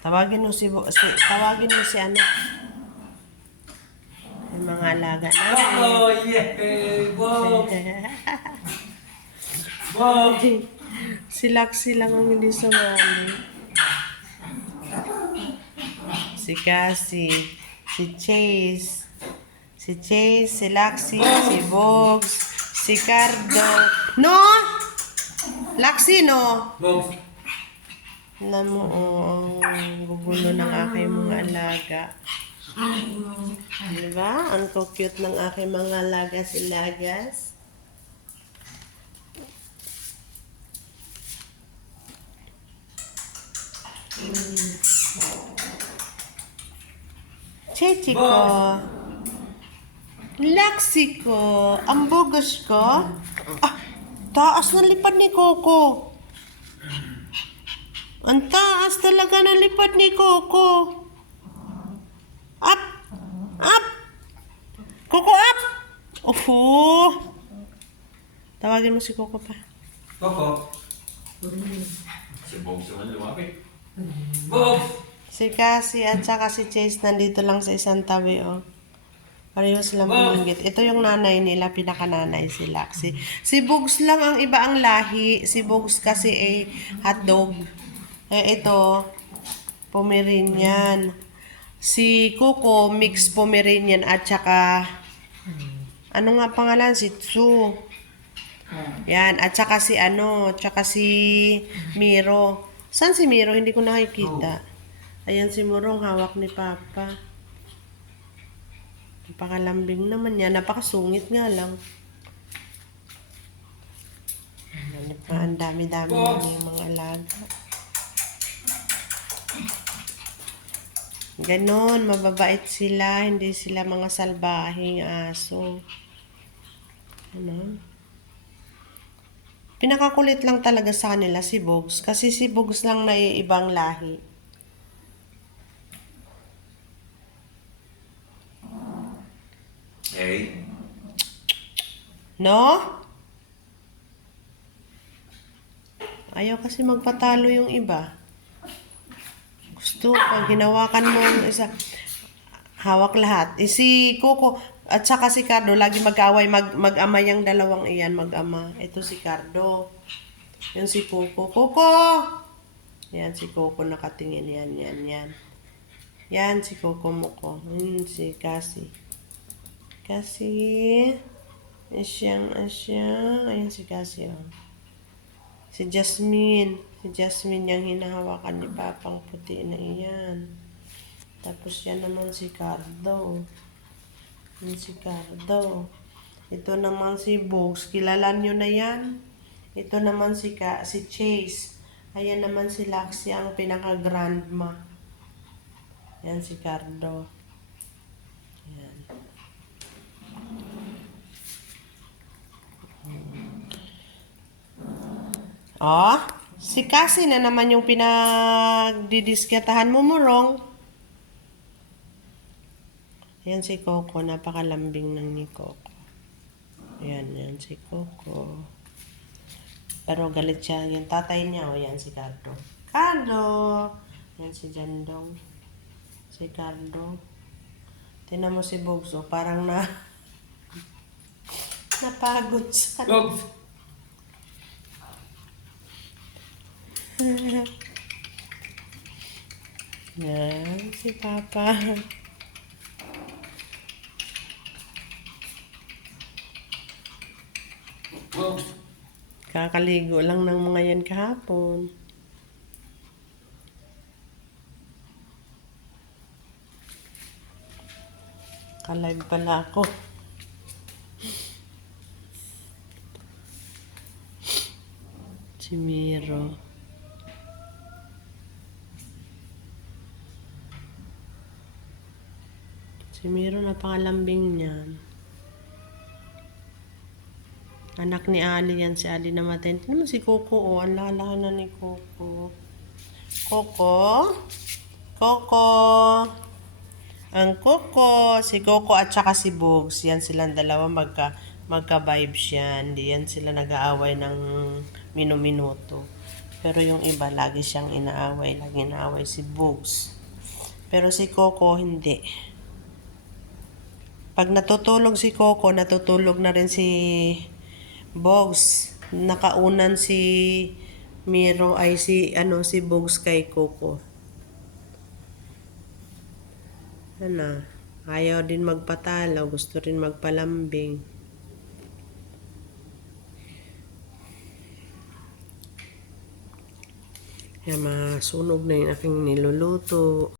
Tawagin mo si ano, yung mga alaga namin. Oh, yeah! Bob! Bob! Si Laxi lang ang hindi sumali. Si Cassie, si Chase, si Laxi, si Bogs, si Cardo. No! Laxi, no? Bob! Alam mo, ang gugulo ng aking mga alaga. Diba? Ang cute ng aking mga alaga si Lagas. Chechi ko. Laxi ko. Ang bugos ko. Ah, taas ng lipad ni Coco. Ang taas talaga ng lipad ni Coco. Up! Up! Coco, up! Oho! Tawagin mo si Coco pa. Coco! Si Bob naman lumapit. Bob! Si Cassie at saka si Chase nandito lang sa isang tabi, oh. Pareho silang buminggit. Ito yung nanay nila, pinakananay si Laxi. Si Bugs lang ang iba ang lahi. Si Bugs kasi hotdog. Ito, Pomeranian. Si Coco, mixed Pomeranian at saka, ano nga pangalan? Si Tsu. Yan, at saka si Miro. Saan si Miro? Hindi ko nakikita. Ayan si Murong, hawak ni Papa. Napakalambing naman yan. Napakasungit nga lang. Ang dami-dami yung mga alaga. Ganon, mababait sila. Hindi sila mga salbahing aso. Ano? Pinakakulit lang talaga sa kanila si Bogs. Kasi si Bogs lang naiibang lahi. Hey. No? Ayaw kasi magpatalo yung iba. Gusto, pag hinawakan mo ang isa, hawak lahat. Si Coco at saka si Cardo, lagi mag-away, mag-ama yung dalawang iyan, mag-ama. Ito si Cardo. Yan si Coco. Coco! Yan si Coco nakatingin. Yan. Yan si Coco Moko. Yan si Cassie. Cassie. Asyang. Ayan si Cassie. Oh. Si Jasmine. Si Jasmine yung hinahawakan ni Papang puti na iyan. Tapos yan naman si Cardo. Yan si Cardo. Ito naman si Bogs. Kilala nyo na yan. Ito naman si Chase. Ayan naman si Laxi ang pinaka-grandma. Yan si Cardo. Yan. Oh, si Cassie na naman yung pinagdidisketahan mo, Murong. Yan si Coco. Napakalambing ng ni Coco. Yan si Coco. Pero galit siya. Yung tatay niya, yan si Cardo. Cardo! Yan si Jandong. Si Cardo. Tingnan mo si Bogs, parang napagod sa Bob! Yan, si Papa. Bob! Kakaligo lang ng mga yan kahapon. Kalive pala ako. Si Miro. Si Miro napakalambing niyan. Anak ni Ali yan. Si Ali namatay. Tignan mo si Coco. Oh, ang lalaki na ni Coco. Coco? Coco? Ang Coco. Si Coco at saka si Bugs. Yan silang dalawa magka-vibes yan. Hindi yan sila nag-aaway ng minuto. Pero yung iba, lagi siyang inaaway. Lagi inaaway si Bugs. Pero si Coco, hindi. Pag natutulog si Coco, natutulog na rin si Bugs. Nakaunan si Miro ay si Bugs kay Coco. Ano? Ayaw din magpatalo, gusto rin magpalambing. Kaya masunog na yung aking niluluto.